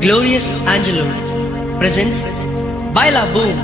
Glorious Angelo presents Baila Boom.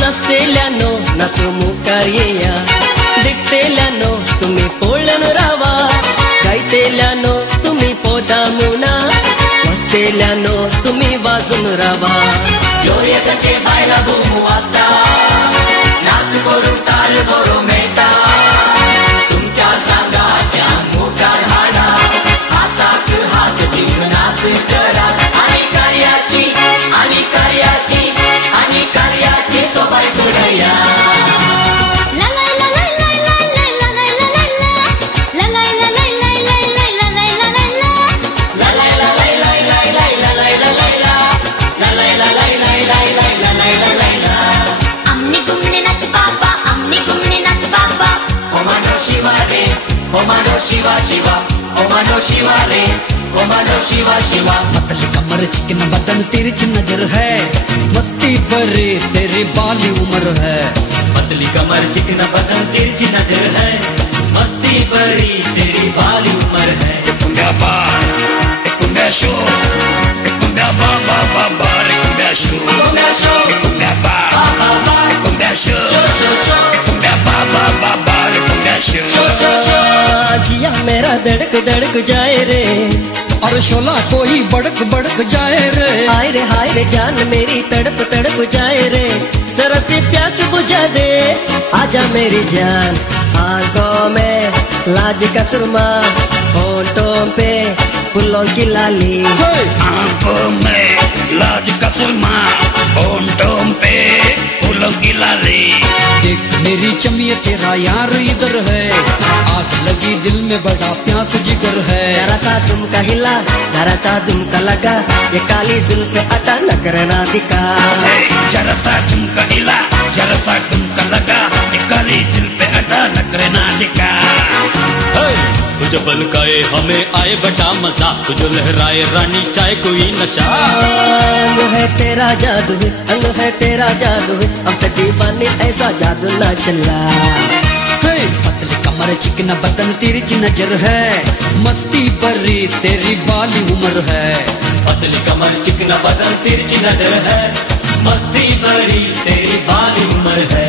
नसतेल्यानो नसुमु कार्य दिखतेल्यानो तुम्ही पोळण रावा गायतेल्यानो तुम्ही पोदामुना वाचतेल्यानो तुम्ही वाजून रावा ग्लोरियसचे बायला बूम वाजता नाच करू ताल बरो मेटा तुमच्या सांगात्या मोकार हाडा हाताक हात देऊन नाच करा आणि कार्याची सोबाय सोडया अम्नी गुमने नाच बाबा अम्नी गुमने नाच बाबा ओ मानो शिवा रे ओ मानो शिवा शिवा ओ मानो शिवा रे ओ मानो शिवा शिवा पतली कमर चिकन बदन तिरछी नजर है मस्ती भरी तेरी बाली उम्र है पतली कमर चिकन बदन तिरछी नजर है मस्ती भरी तेरी बाली उम्र है कुंडा बा कुंडा शो कुंडा बा बा बा बा कुंडा शो कुंडा शो कुंडा बा बा बा कुंडा शो शो शो शो कुंडा बा बा बा बा कुंडा शो शो शो शो जिया मेरा धड़क धड़क जाए रे और शोला कोई बड़क बड़क जाए रे हाय रे जान मेरी तड़प तड़प जाए रे जरा सी प्यास बुझा दे आजा मेरी जान आंखों में लाज का सुरमा होठों पे फूलों की लाली आंखों में लाज का सुरमा होंठों पे फूलों की लाली देख मेरी चमिए तेरा यार इधर है आग लगी दिल में बड़ा प्यास जिगर है जरा सा तुमका हिला जरा सा तुमका लगा ये काली जुल्फ अता न करना दिखा जरा सा झुमका हिला जरा सा तुमका लगा ये काली दिल पे अटा न करना दिखा तुझे बलकाए हमें आए बटा मजा तुझे लहराए रानी चाहे कोई नशा अंग है तेरा जादू अंग है तेरा जादू हम तो दीवाने ऐसा जादू ना चला पतली कमर चिकन बदन तिरछी नजर है मस्ती भरी तेरी बाली उम्र है पतली कमर चिकना बदन तिरछी नजर है मस्ती भरी तेरी बाली उम्र है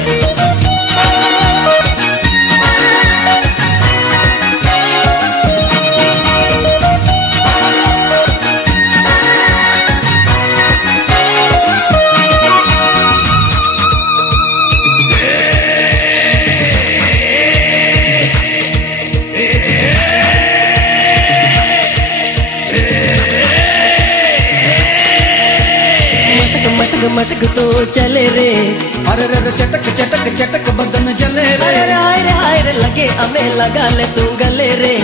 मटक तो चले रे अरे रे चटक चटक चटक बदन जले रे हाय रे लगे हमें लगा ले तू गले रे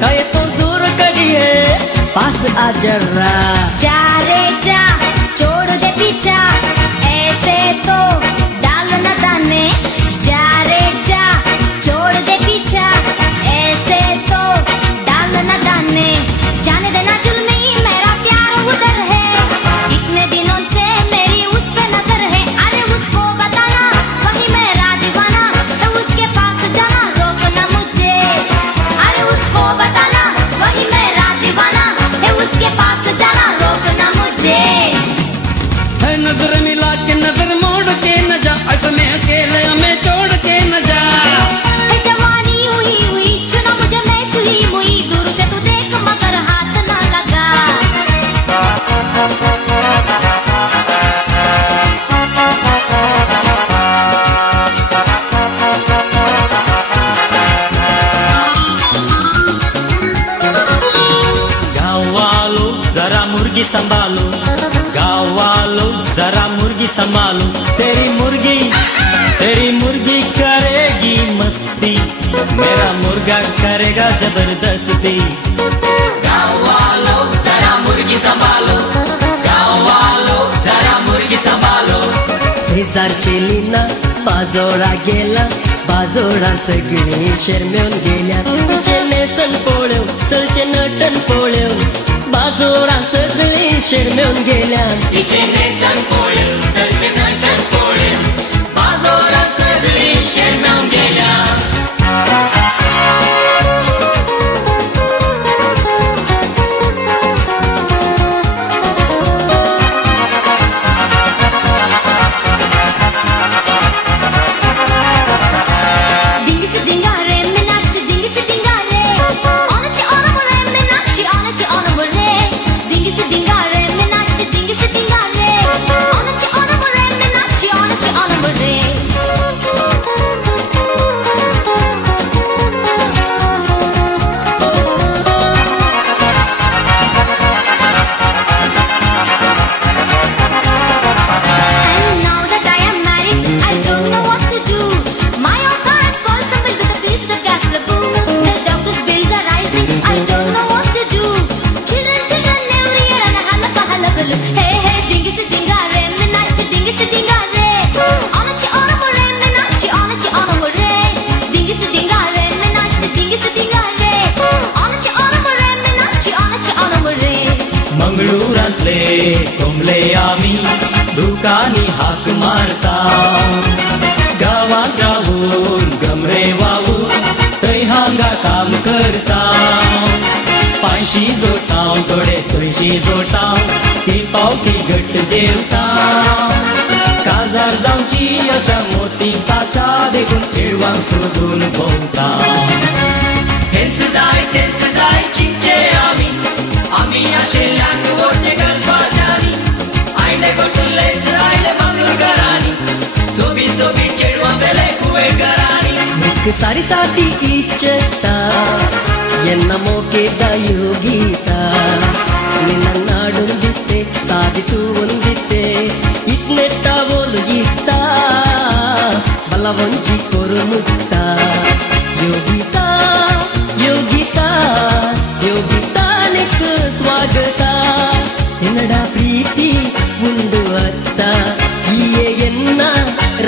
काहे तो दूर कड़ी है पास आ जरा जा रे जा छोड़ दे पीछा ऐसे तो डाल न दाने जा रे जा छोड़ दे पीछा ऐसे तो डाल न दाने जाने देना जुल्मी मेरा प्यार उधर है इतने दिनों से मेरी उस पे नजर है अरे उसको बताना वही मेरा दीवाना तो उसके पास जाना रोकना मुझे अरे उसको बताना वही मेरा दीवाना है उसके पास जाना रोकना मुझे है नजर मिला के नजर मोड़ के न जा ऐसे में अकेले हमें छोड़ के न जा है जवानी हुई हुई चुना मुझे मैं छुई मुई दूर से तू देख मगर हाथ ना लगा गाँव वालों जरा मुर्गी संभालो गाँव वालों जरा मुर्गी संभालो तेरी मुर्गी कर करेगा जबरदस्ती। गाँव वालों जरा मुर्गी संभालो, गाँव वालों जरा मुर्गी संभालो। शेजारची लीना बाजोरा गेला, बाजोरान सगळी शर्मेवन गेल्या। तिचे नेसन पोळ्यो चलचे नटन पोळ्यो, बाजोरान सगळी शर्मेवन गेल्या। तिचे नेसन पोळ्यो चलचे नटन पोळ्यो, बाजोरान सगळी शर्मेवन गेल्या। मंगळूरांतले कोंबले आमी दुकानी हाक मारता। गावात रावून गमरे वावून थंय हांगा काम करता। 500 जोडटाव थोडे 600 जोडटाव, ती पावटी घट्ट जेवता। काजार जावची अशा मोठी तासा देखून चेडवांक सोदून भोंवता। हेंच जाय चिंचे आमी, आमी आशेल्यांक वोटे गलपाच्यानी। आयने गोटुल्लेच रायले मंगळूर घरांनी, सोबी सोबी चेडवां बेले कुवेट घरांनी। सारी साथी इच्छता ಎನ್ನ ಮೋಕೆದ ಯೋಗೀತ ನಿನ್ನ ನಾಡೊಂದಿತ್ತೆ ಸಾಧಿತು ಒಂದಿತ್ತೆ ಇಟ್ನೆಟ್ಟ ಓಲು ಇತ್ತ ಬಲವಂಜಿ ಕೊರುಮುತ್ತ ಯೋಗೀತ ಯೋಗೀತ ಯೋಗೀತ ನಿಕ್ಕ ಸ್ವಾಗತ ಎನ್ನಡ ಪ್ರೀತಿ ಉಂಡು ಅತ್ತ ಈಯೆ ಎನ್ನ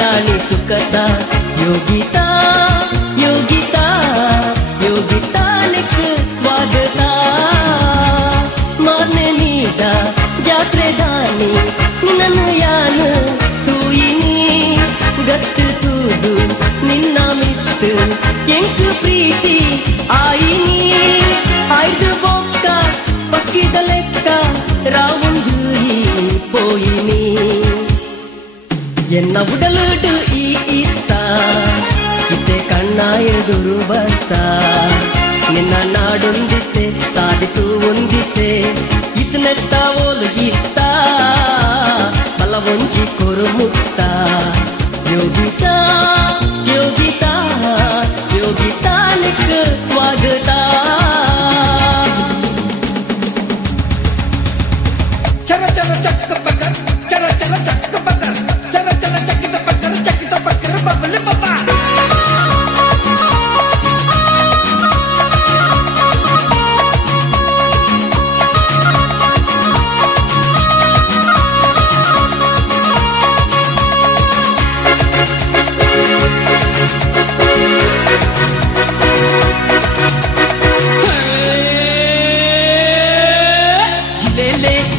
ರಾಣಿ ಸುಖತ ಯೋಗೀತ ಯೋಗೀತ ಯೋಗೀತ ಸ್ವಾಗತ ಮಾರ್ನೆ ನೀದ ಜಾತ್ರೆ ದಾನಿ ನಿನ್ನ ಯಾನು ತೂಯಿನಿ ಗತ್ತು ತೂದು ನಿನ್ನ ಮಿತ್ತು ಎಂಕು ಪ್ರೀತಿ ಆಯಿನಿ ಆಯ್ದು ಬೊಕ್ಕ ಪಕ್ಕಿದ ಲೆಕ್ಕ ರಾವುಂದು ಪೋಯಿನಿ ಎನ್ನ ಉಡಲುಡು ಈ ಇತ್ತ ಇತ್ತೆ ಕಣ್ಣ ಎದುರು ಬರ್ತ ನಿನ್ನ ನಾಡೊಂದಿತ್ತೆ ಸಾಧಿತು ಒಂದಿತ್ತೆ ಇತ್ನೆಟ್ಟ ಓಲು ಇತ್ತ ಬಲವಂಚಿ ಕೊರುಮುತ್ತ ಯೋಗಿತ ಯೋಗಿತ ಯೋಗಿತ ನಿಕ್ಕ ಸ್ವಾಗತ ಚರ ಚರ ಚಕ್ಕ ಪಕ್ಕರ್ ಚರ ಚರ ಚಕ್ಕ ಪಕ್ಕರ್ ಚರ ಚರ ಚಕ್ಕಿತ ಪಕ್ಕರ್ ಬಬಲಿ ಪಪ್ಪ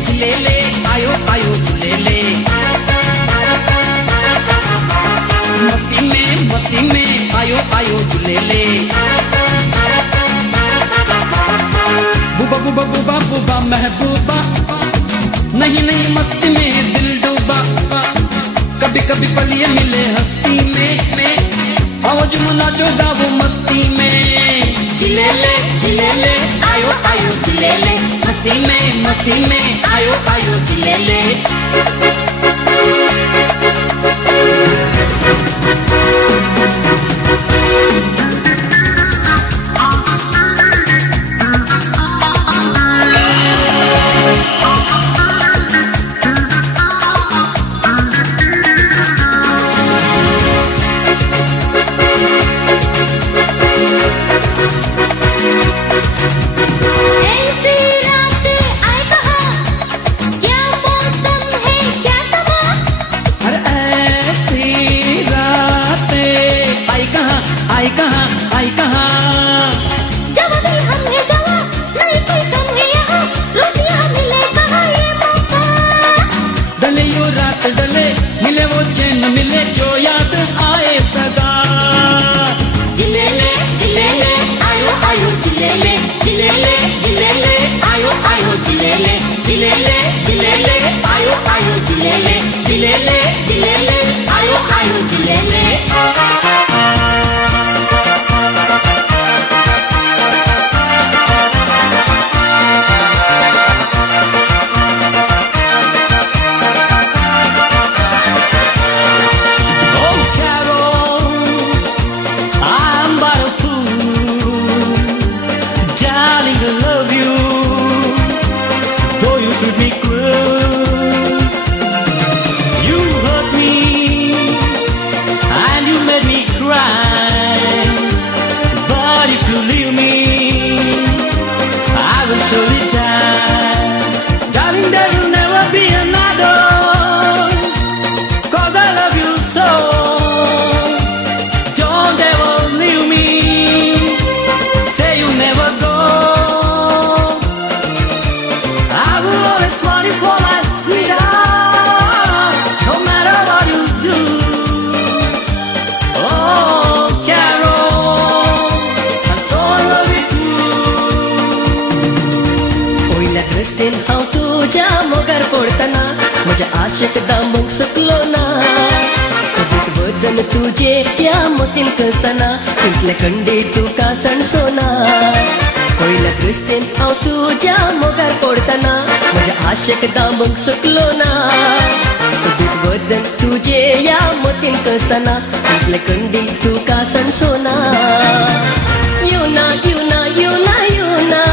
जिलेले आयो आयो जिलेले मस्ती में आयो आयो जिलेले बुबा बुबा बुबा बुबा महबूबा नहीं नहीं मस्ती में दिल डूबा कभी कभी पलिए मिले हस्ती में आओ जुमुना जो गावो मस्ती में जिलेले जिलेले आयो आयो जिलेले मस्ती में आयो आयो जिलेले ऐसी रातें आए कहाँ, क्या मौसम है क्या समा। अरे ऐसी रातें आई कहाँ, आई कहाँ, आई कहाँ। जवा भी हम है जवा, नहीं कोई कम है यहाँ, रोज यहाँ मिले कहाँ ये मौका। डले यो रात डले, मिले वो चैन मिले जो याद आए सदा। जिलेले जिलेले आयो आयो जिलेले जिलेले जिलेले आयो आयो जिलेले जिलेले जिलेले आयो आयो जिलेले जिलेले जिलेले आयो आयो जिलेले। Oh, Carol, I'm but a fool. Darling, I love you, though you treat me cruel. You hurt me, and you made me cry. But if you leave me, I will surely die. Darling, there will never be another, 'cause I love you so. Don't ever leave me, say you'll never go. I will always want you for my sweetheart, no matter what you do. Oh, Carol, I'm so in love with you. पहिल्या दृष्टीन हांव तुझ्या मोगार पडतना म्हज्या आशेक दामूंक शकलो ना. सोबीत बदन तुजे त्या मोतीन कसतना चिंतले खंडीत तुका सणसोना. पहिल्या दृष्टीन हांव तुझ्या मोगार पडतना म्हज्या आशेक दामूंक शकलो ना. सोबीत बदन तुजे या मोतीन कसतना चिंतले खंडीत तुका सणसोना. युना युना युना युना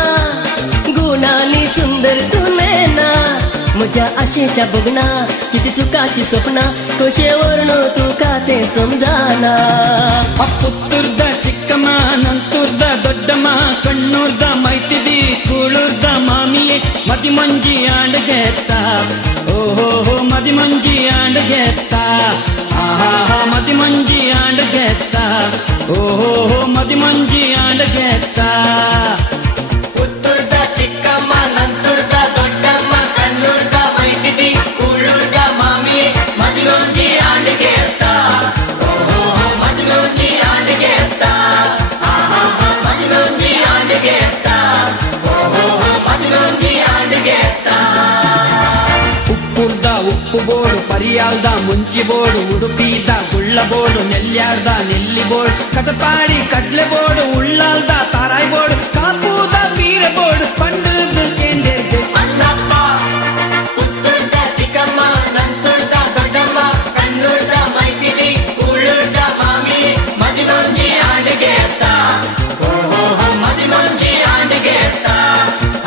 गुणांनी सुंदर तू नैना. म्हज्या आशेच्या बगना किती सुखाची स्वप्ना कशें वर्णू तुका तें समजाना. ಅಪ್ಪುತ್ತುರ್ದ ಚಿಕ್ಕಮ್ಮ ನಂತುರ್ದ ದೊಡ್ಡಮ್ಮ ಕಣ್ಣೂರ್ದ ಮೈತಿದಿ ಕೂಳೂರ್ದ ಮಾಮಿಯೇ ಮದಿ ಮಂಜಿ ಆಂಡಗೆತ್ತ. ಓಹೋ ಮದಿ ಮಂಜಿ ಆಂಡಗೆತ್ತ. ಆಹಾ ಮದಿ ಮಂಜಿ ಆಂಡಗೆತ್ತ. ಓಹೋ ಮದಿ ಮಂಜಿ ಆಂಡಗೆತ್ತ. ಉತ್ತುರ್ದ ಚಿಕ್ಕಮ್ಮ ನಂತುರ್ದ ದೊಡ್ಡಮ್ಮ ಕಣ್ಣೂರ್ದ ಮೈತಿದಿ ಕೂಳೂರ್ದ ಮಾಮಿ ಮದಿಲೊಂಜಿ ಆಂಡಿಗೆ ಎತ್ತ. ಓಹೋ ಮದಿಲೊಂಜಿ ಆಂಡಿಗೆ ಎತ್ತ. ಆಹಾ ಮದಿಲೊಂಜಿ ಆಂಡಿಗೆ ಎತ್ತ. ಓಹೋ ಮದಿಲೊಂಜಿ ಆಂಡಿಗೆ ಎತ್ತ. ಉಪ್ಪುರ್ದ ಉಪ್ಪು ಬೋಡು ಪರಿಯಾಲ್ದ ಮುಂಚಿ ಬೋಡು ಉಡುಪಿದ ಗುಳ್ಳ ಬೋಡು ನೆಲ್ಯಾರ್ದ ನೆಲ್ಲಿ ಬೋಡು ಕಟಪಾಡಿ ಕಡ್ಲೆ ಬೋಡು ಉಳ್ಳಾಲ್ದ ತಾರಾಯಿ ಬೋಡು ಕಾಪೂದ ಬೀರೆ ಬೋಡು ಪಂಡದ ಕೇಂದ್ರದ್ದು ಅನ್ನಪ್ಪ ಉತ್ತುರ್ದ ಚಿಕ್ಕಮ್ಮ ನಂತುರ್ದ ದೊಡ್ಡಮ್ಮ ಕಣ್ಣೂರ್ದ ಮೈತಿದಿ ಕೂಳೂರ್ದ ಮಾಮಿ ಮದಿಲೊಂಜಿ ಆಂಡಿಗೆ ಎತ್ತ. ಓಹೋ ಮದಿಲೊಂಜಿ ಆಂಡಿಗೆ ಎತ್ತ.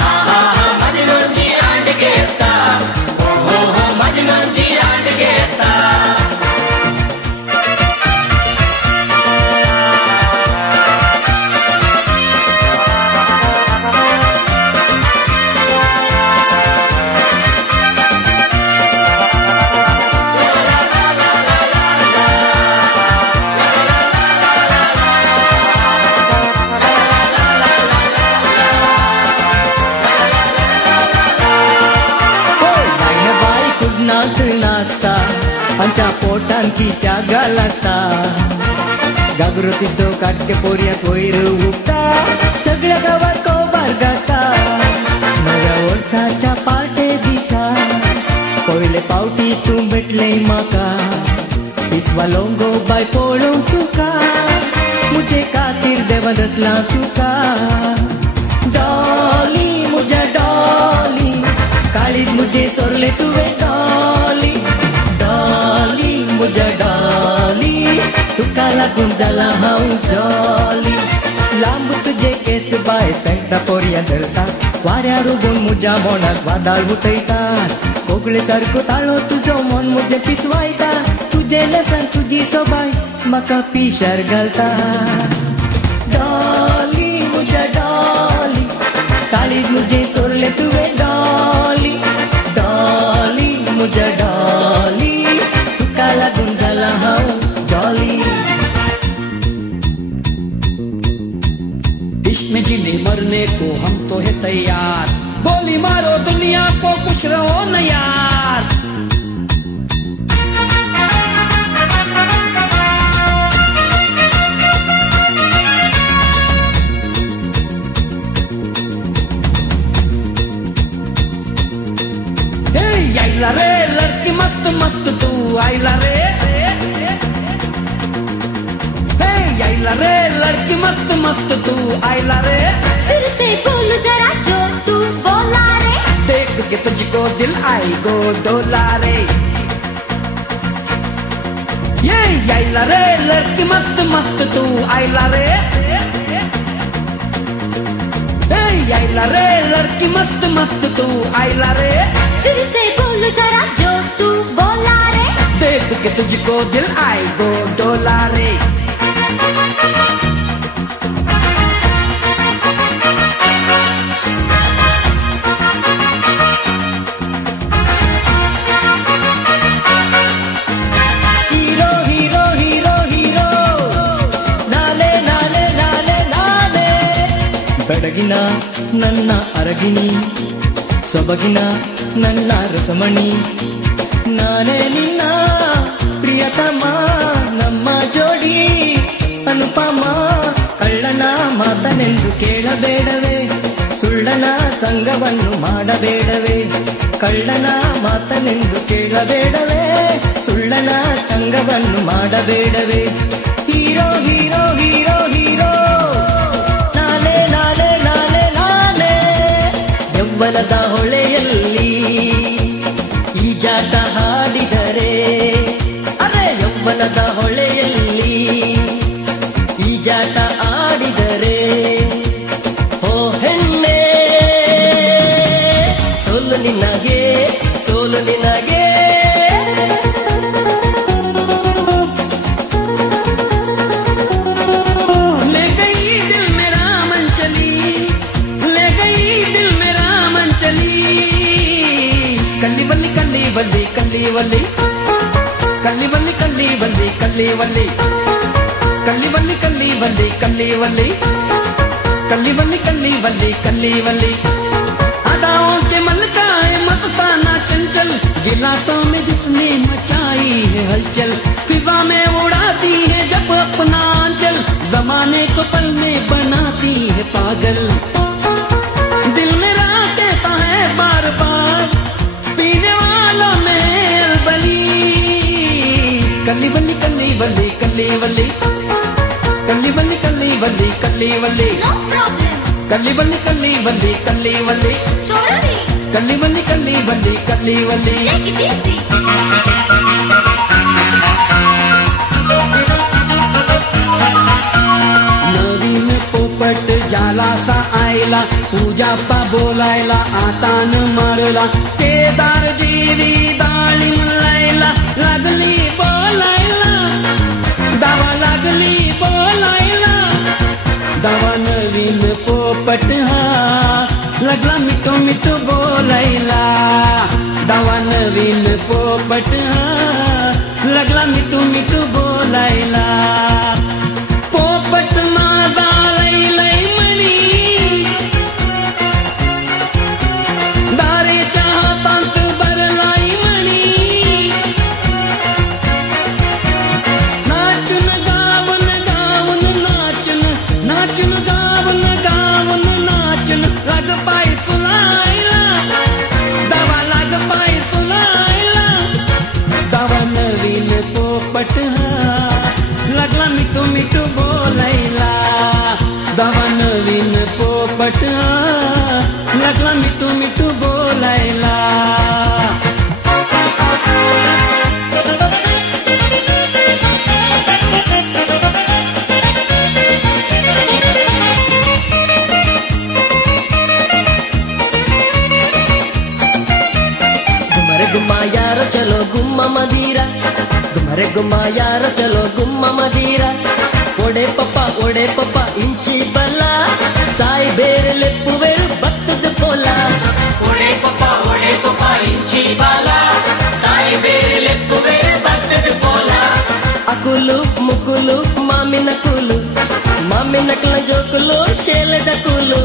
ಆಹಾ ಮದಿಲೊಂಜಿ ಆಂಡಿಗೆ ಎತ್ತ. ಓಹೋ ಮದಿಲೊಂಜಿ ಆಂಡಿಗೆ ಎತ್ತ. बायने बाई कुजनात नाचता आमच्या पोटान कित्या घालता. जागृतीचो काटके पोरयाक वयर उगता सगळ्या गावात कोबार घाता. नव्या वर्साच्या पाटे दिसा पयले पावटी तूं भेटले म्हाका. विस्वा लोंगो बाय पळोवंक तुका मुजे खातीर देवा दसला तुका. डॉली म्हज्या डॉली काळीज मुझे सोरले तुवें डॉली. डॉली म्हज्या डॉली तुका लागून जाला हांव जॉली. लांब तुजे केस बाय पेंटा पोरया धरता वाऱ्यार उबून म्हज्या मोनाक वादाळ उठयतात. कोगळे सारको ताळो तुजो मन मुझे पिसवायता. तुजे लेसान तुजी सोबाय म्हाका पिशार घालता. डॉली म्हज्या डॉली मरने को हम तो है तैयार। गोली मारो दुनिया को, खुश रहो न यार। आइला रे लड़की मस्त मस्त तू आइला रे, आइला रे लड़की मस्त मस्त तू आइला रे। फिर से बोल जरा जो तू बोला रे, देख के तुझको दिल आई गो डोला रे। ये आइला रे लड़की मस्त मस्त तू आइला रे, आइला रे लड़की मस्त मस्त तू आइला रे। फिर से बोल जरा जो तू बोला रे, देख के तुझको दिल आई गो डोला रे। हीरो हीरो हीरो हीरो नाले नाले नाले नाले, ಬೆಡಗಿನ ನನ್ನ ಅರಗಿನಿ ಸೊಬಗಿನ ನನ್ನ ರಸಮಣಿ, ನಾನೇ ನಿನ್ನ ಪ್ರಿಯತಮ ನಮ್ಮ ಜೋಡಿ ಅನುಪಮ. ಕಳ್ಳನ ಮಾತನೆಂದು ಕೇಳಬೇಡವೇ, ಸುಳ್ಳನ ಸಂಗವನ್ನು ಮಾಡಬೇಡವೇ. ಕಳ್ಳನ ಮಾತನೆಂದು ಕೇಳಬೇಡವೇ, ಸುಳ್ಳನ ಸಂಗವನ್ನು ಮಾಡಬೇಡವೇ. ಹೀರೋ ಹೀರೋ ಹೀರೋ ಹೀರೋ ನಾಲೆ ನಾಲೆ ನಾಲೆ ನಾಲೆ. ಯೌವನದ ಹೊಳೆಯಲ್ಲಿ ಈಜಾಟ ಹಾಡಿದರೆ, ಅರೆ ಯೌವನದ ಹೊಳೆಯಲ್ಲಿ ಈಜಾಟ ಆಡಿದರೆ, ಓ ಹೆಣ್ಣೆ ಸೋಲು ನಿನಗೆ ಸೋಲು ನಿನಗೆ. कल्ली बल्ली कल्ली बल्ली कल्ली बल्ली कल्ली बल्ली कल्ली बल्ली कल्ली बल्ली कल्ली बल्ली कल्ली बल्ली कल्ली बल्ली कल्ली बल्ली कल्ली बल्ली कल्ली बल्ली। अदाओं के मलकाए मस्ताना चंचल, गिलासों में जिसने मचाई है हलचल, फिजा में उड़ाती है जब अपना आंचल, जमाने को पल में बनाती है पागल। दिल मेरा कहता है बार बार, पीने वालों में अलबली। कल्ली बल्ली कल्ली बल्ली कल्ली बल्ली कल्ली बल्ली कल्ली बल्ली कल्ली बल्ली, नो प्रॉब्लम, कल्ली बल्ली कल्ली बल्ली कल्ली बल्ली, छोड़ो भी, कल्ली बल्ली कल्ली बल्ली कल्ली बल्ली। Take it easy. नवीन पोपट जाला सा आयला, पूजा पा बोलायला आता न मारला, केदार जीवी दाळीम लायला, लागली बोलायला दावा लागली बोलायला, दावा नवीन पोपट हा लागला मिठो मिठो बोलायला, दावा नवीन पोपट हा लागला मिठो मिठो बोलायला. पोपट माझा लई लई म्हणी, दारेच्या हातात भरलाई म्हणी, नाचून गावन गावन नाचून नाचून गावन गावन नाचून, लाग पाय सुनायला दावा, लाग पाय सुनायला दावा. नवीन पोपट हा लागला मिठू मिठू बोलायला, दावा नवीन पोपट हा लागला मिठू मिठू बोलायला. ಗುಮರೆ ಗುಮ್ಮ ಯಾರೋ ಚಲೋ ಗುಮ್ಮ ಮದೀರ, ಗುಮರೆ ಗುಮ್ಮ ಯಾರೋ ಚಲೋ ಗುಮ್ಮ ಮದೀರ. ಒಡೆ ಪಪ್ಪ ಇಂಚಿ ಬಲ್ಲ, ಸಾಯಿ ಬೇರೆ ಲೆಪ್ಪು ವೇರು ಬತ್ತದ ಪೋಲ. ಒಡೆ ಪಪ್ಪ ಇಂಚಿ ಬಲ, ಸಾಯಿ ಬೇರೆ ಲೆಪ್ಪು ವೇರು ಬತ್ತದ ಪೋಲ. ಅಕುಲು ಮುಕುಲು ಮಾಮಿನ ಕುಲು, ಮಾಮಿನ ಕಲ ಜೋಕು बगलो शेल दकुलो